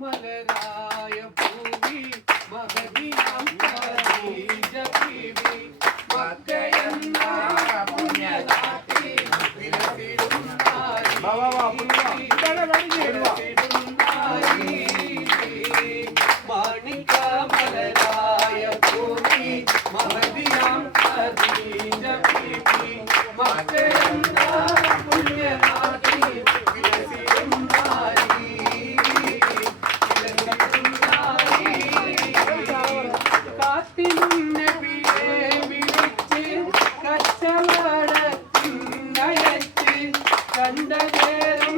മലരായ ഭൂമി മഹതിയാം ജപീവി മക്കയെന്ന പുണ്യനാട്ടിൽ വിലസിടുന്നായി മാണിക്ക മലരായ ഭൂമി മഹതിയാം ജപീവി മക്കയെന്ന പുണ്യനാട്ടിൽ കണ്ടേരം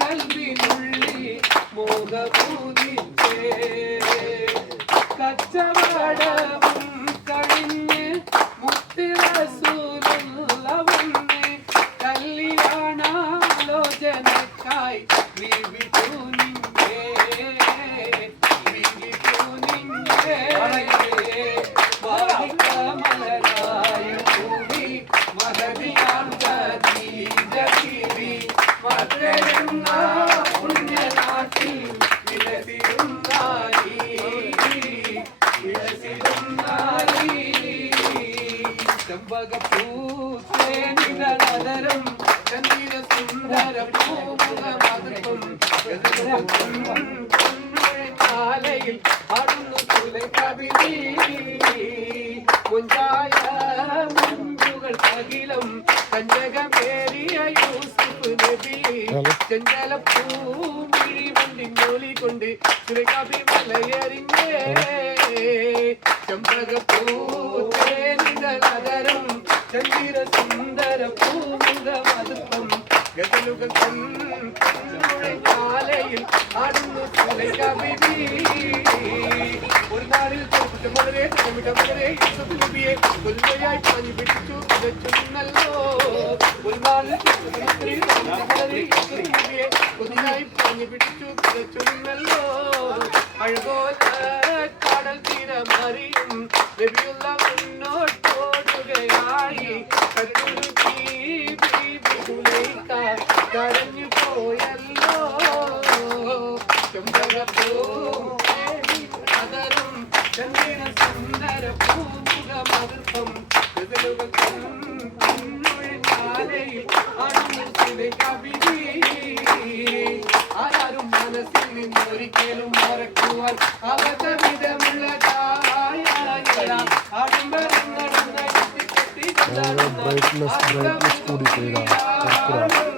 കൽവിനുള്ളി മോഹഭൂതിച്ചേ കച്ചവടവും കഴിഞ്ഞ് മുത്തിറസൂലുള്ള വന്ന് കല്യാണാലോചനക്കായി വിവിധു നിന്നേ മലരായ ഭൂമി മഹതിയാം മകരന്ന പുണ്യനാട്ടിൽ വിലസിടുന്നായി ചെമ്പകപ്പൂത്തേനിതരം ചന്ദ്ര സുന്ദര പൂമുഖമതും കാലയിൽ അടുന്നു തുലൈ കവിനി മുഞ്ചായ മുഞ്ചുകൾ അഖിലം കഞ്ചകമേറിയ യൂസുഫ് നബി ചെഞ്ചലപ്പൂമിഴി വണ്ടി ജോലി കൊണ്ട് സുരകവി മലയറിഞ്ഞേ ചെമ്പകപ്പൂതേനിതരം ചന്ദ്ര സുന്ദര പൂമുഖമതും ഗതലുകൾ കാലയിൽ ആടുന്നു തുലൈ കവി ഒരു നാളിൽ മലരെ മലരെ നബിയെ കൊല്ലയായി പാഞ്ഞു പിടിച്ചു വിതച്ചുന്നല്ലോ ഒരു നാളിൽ നബിയെ കൊതിയായി പാഞ്ഞു പിടിച്ചു വിതച്ചുന്നല്ലോ അഴകോല കടൽ തീരമറിയും നബിയുള്ള മുന്നോട്ടോടുകയായി കരഞ്ഞു പോയല്ലോ ചെമ്പകപ്പൂ അതരും ചന്ദ്ര സുന്ദര പൂമുഖമതും കാലയിൽ അണുമുത്തിലെ കവിതി ആരും മനസ്സിൽ നിന്നൊരിക്കലും മറക്കുവാൻ അവത വിധമുള്ളതായ ആഡംബരങ്ങളും നടത്തി brightness കൂടി ചെയ്താൽ